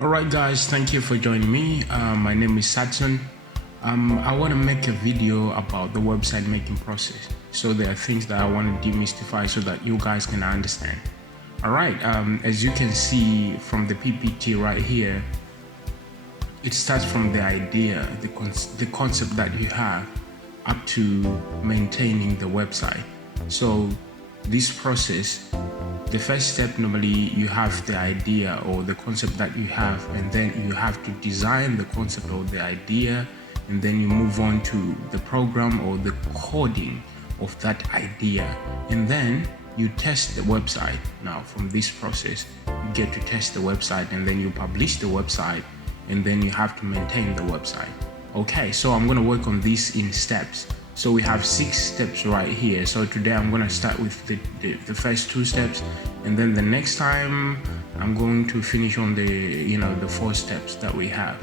Alright guys, thank you for joining me. My name is Satson. I want to make a video about the website making process. So there are things that I want to demystify so that you guys can understand. Alright, as you can see from the PPT right here, it starts from the idea, the concept that you have up to maintaining the website. So this process, the first step, normally you have the idea or the concept that you have, and then you have to design the concept or the idea, and then you move on to the program or the coding of that idea, and then you test the website. Now from this process, you get to test the website, and then you publish the website, and then you have to maintain the website. Okay, so I'm going to work on this in steps. So we have 6 steps right here. So today I'm going to start with the first 2 steps, and then the next time I'm going to finish on the 4 steps that we have.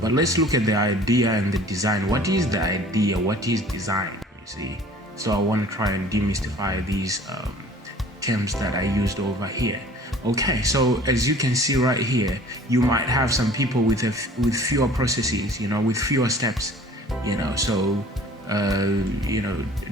But let's look at the idea and the design. What is the idea? What is design? You see. So I want to try and demystify these terms that I used over here. Okay, so as you can see right here, you might have some people with fewer processes, with fewer steps, so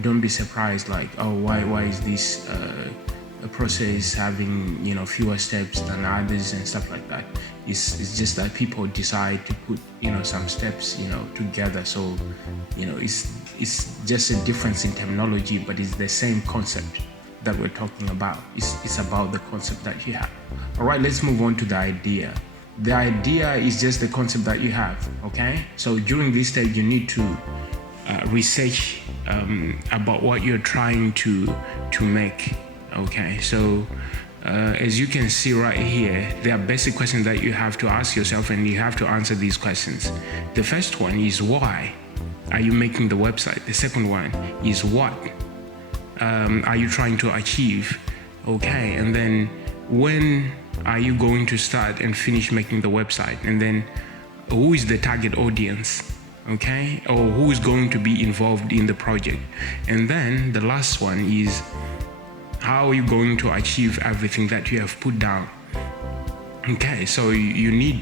don't be surprised like, oh, why is this a process having fewer steps than others and stuff like that. It's just that people decide to put some steps together, so it's just a difference in terminology, but it's the same concept that we're talking about. It's about the concept that you have. All right, let's move on to the idea. The idea is just the concept that you have. Okay, so during this stage you need to research about what you're trying to make. Okay, so as you can see right here, there are basic questions that you have to ask yourself, and you have to answer these questions. The first one is, why are you making the website? The second one is, what are you trying to achieve? Okay, and then when are you going to start and finish making the website? And then who is the target audience? Okay, or who is going to be involved in the project? And then the last one is, how are you going to achieve everything that you have put down? Okay, so you need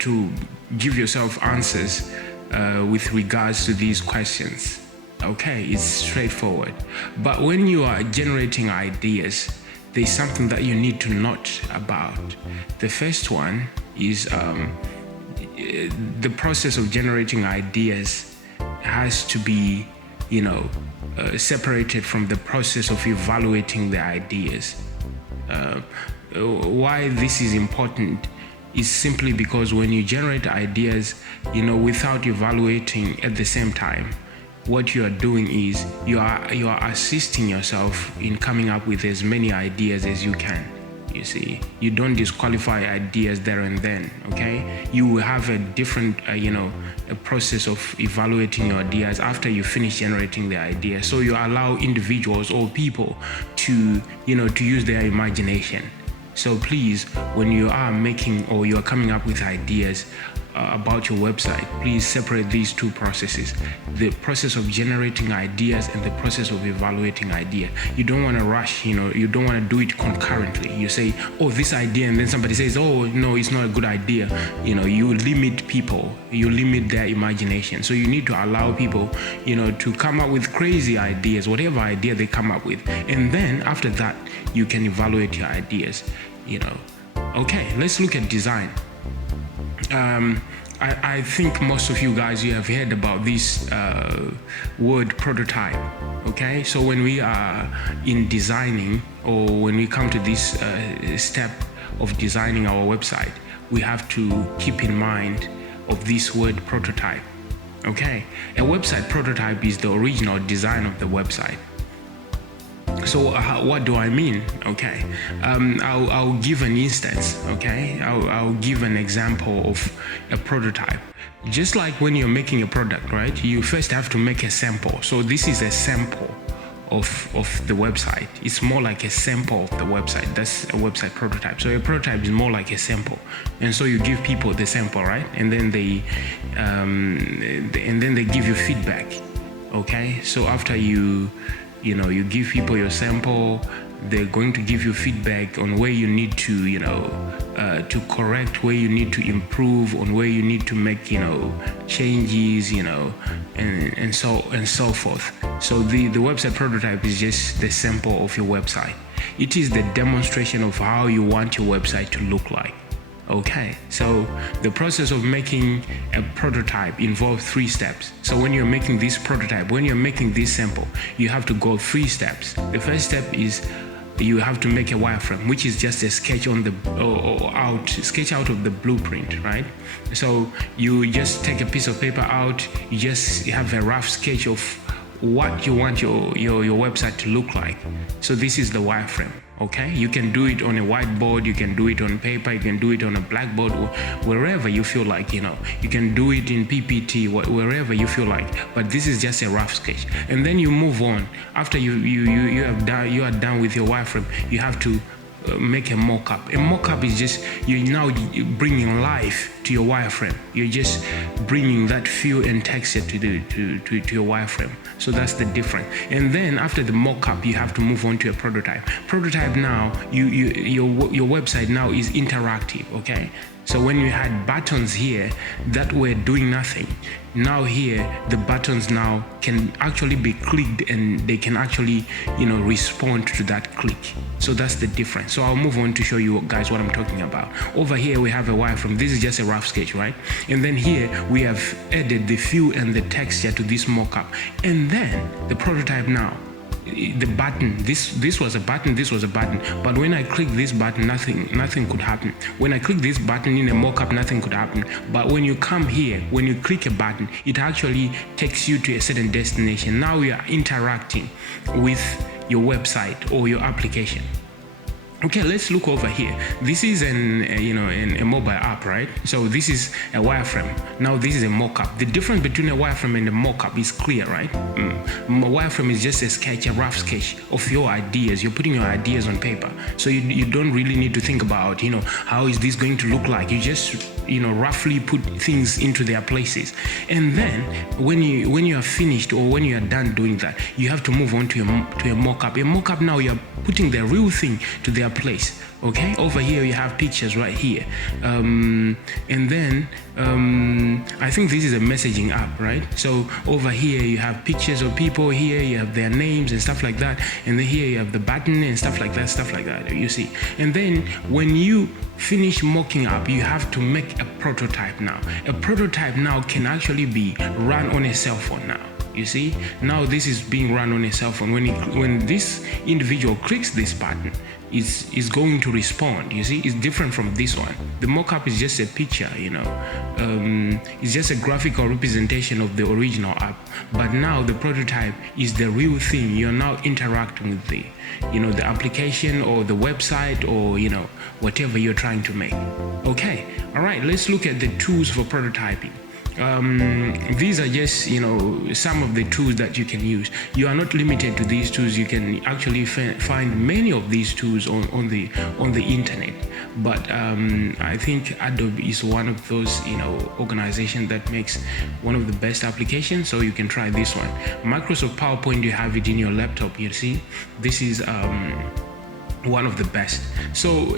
to give yourself answers with regards to these questions. Okay, it's straightforward. But when you are generating ideas, there's something that you need to note about. The first one is the process of generating ideas has to be, separated from the process of evaluating the ideas. Why this is important is simply because when you generate ideas, without evaluating at the same time, what you are doing is you are assisting yourself in coming up with as many ideas as you can. You see, you don't disqualify ideas there and then. Okay, you will have a different a process of evaluating your ideas after you finish generating the idea. So you allow individuals or people to to use their imagination. So please, when you are making or you are coming up with ideas about your website, please separate these 2 processes: the process of generating ideas and the process of evaluating idea. You don't want to rush, you don't want to do it concurrently. You say, oh, this idea, and then somebody says, oh no, it's not a good idea. You limit people, you limit their imagination. So you need to allow people to come up with crazy ideas, whatever idea they come up with, and then after that you can evaluate your ideas. Okay, let's look at design. I think most of you guys, you have heard about this word prototype. Okay, so when we are in designing, or when we come to this step of designing our website, we have to keep in mind of this word prototype. Okay, a website prototype is the original design of the website. So what do I mean? Okay, I'll give an instance. Okay, I'll give an example of a prototype. Just like when you're making a product, right? You first have to make a sample. So this is a sample of the website. It's more like a sample of the website. That's a website prototype. So a prototype is more like a sample, and so you give people the sample, right? And then they give you feedback. Okay, so after you give people your sample, they're going to give you feedback on where you need to, to correct, where you need to improve, on where you need to make, changes, and so forth. So the website prototype is just the sample of your website. It is the demonstration of how you want your website to look like. Okay, so the process of making a prototype involves 3 steps. So when you're making this prototype, when you're making this sample, you have to go 3 steps. The first step is you have to make a wireframe, which is just a sketch on the sketch out of the blueprint, right? So you just take a piece of paper out, you just have a rough sketch of what you want your website to look like. So this is the wireframe. Okay, you can do it on a whiteboard, you can do it on paper, you can do it on a blackboard, or wherever you feel like, you can do it in PPT, wherever you feel like. But this is just a rough sketch, and then you move on. After you are done with your wireframe, you have to make a mock-up. A mock-up is just you're now bringing life to your wireframe. You're just bringing that feel and texture to your wireframe. So that's the difference. And then after the mock-up, you have to move on to a prototype. Prototype now, your website now is interactive. Okay. So when you had buttons here that were doing nothing, now here the buttons now can actually be clicked and they can actually, respond to that click. So that's the difference. So I'll move on to show you guys what I'm talking about. Over here we have a wireframe. This is just a rough sketch, right? And then here we have added the feel and the texture to this mockup. And then the prototype now. The button, this was a button, this was a button, but when I click this button, nothing could happen. When I click this button in a mockup, nothing could happen. But when you come here, when you click a button, it actually takes you to a certain destination. Now you are interacting with your website or your application. Okay, let's look over here. This is a mobile app, right? So this is a wireframe. Now this is a mock-up. The difference between a wireframe and a mock-up is clear, right? A wireframe is just a sketch, a rough sketch of your ideas. You're putting your ideas on paper. So you don't really need to think about, how is this going to look like? You just, roughly put things into their places. And then when you are finished or when you are done doing that, you have to move on to a mock-up. A mock-up now you're putting the real thing to their place. Okay, over here you have pictures right here, and then I think this is a messaging app, right? So over here you have pictures of people, here you have their names and stuff like that, and then here you have the button and stuff like that, you see. And then when you finish mocking up, you have to make a prototype now. A prototype now can actually be run on a cell phone now. You see, now this is being run on a cell phone. When this individual clicks this button, it's going to respond. You see, it's different from this one. The mock-up is just a picture, it's just a graphical representation of the original app. But now the prototype is the real thing. You're now interacting with the application or the website or whatever you're trying to make. Okay, all right. Let's look at the tools for prototyping. These are just some of the tools that you can use. You are not limited to these tools. You can actually find many of these tools on the internet. But I think Adobe is one of those organizations that makes one of the best applications. So you can try this one. Microsoft PowerPoint, you have it in your laptop. You see, this is one of the best. So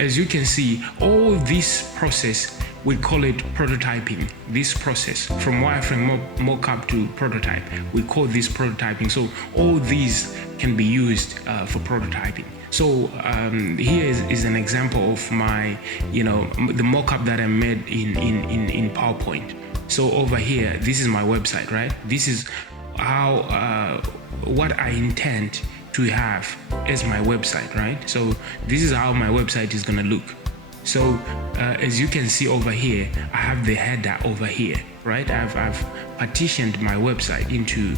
as you can see, all this process, we call it prototyping. This process from wireframe mock-up to prototype, we call this prototyping. So all these can be used for prototyping. So here is an example of my, the mock-up that I made in PowerPoint. So over here, this is my website, right? This is how what I intend to have as my website, right? So this is how my website is gonna look. So as you can see over here, I have the header over here, right? I've partitioned my website into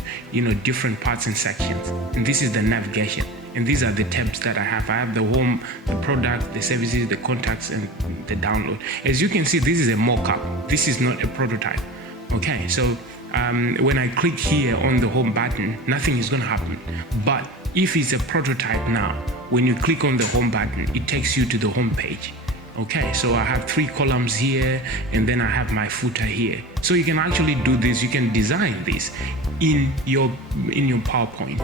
different parts and sections, and this is the navigation, and these are the tabs that I have. I have the home, the product, the services, the contacts, and the download. As you can see, this is a mock-up. This is not a prototype. Okay, so when I click here on the home button, nothing is going to happen. But if it's a prototype now, when you click on the home button, it takes you to the home page. Okay, so I have 3 columns here, and then I have my footer here. So you can actually do this. You can design this in your PowerPoint.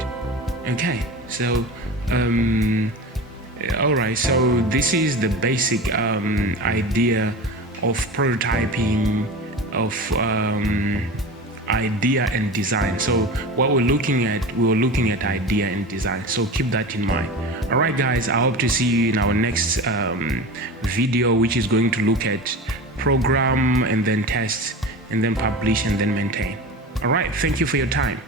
Okay, so right, so this is the basic idea of prototyping, of idea and design. So what we're looking at idea and design, so keep that in mind. All right guys, I hope to see you in our next video, which is going to look at program and then test and then publish and then maintain. All right, thank you for your time.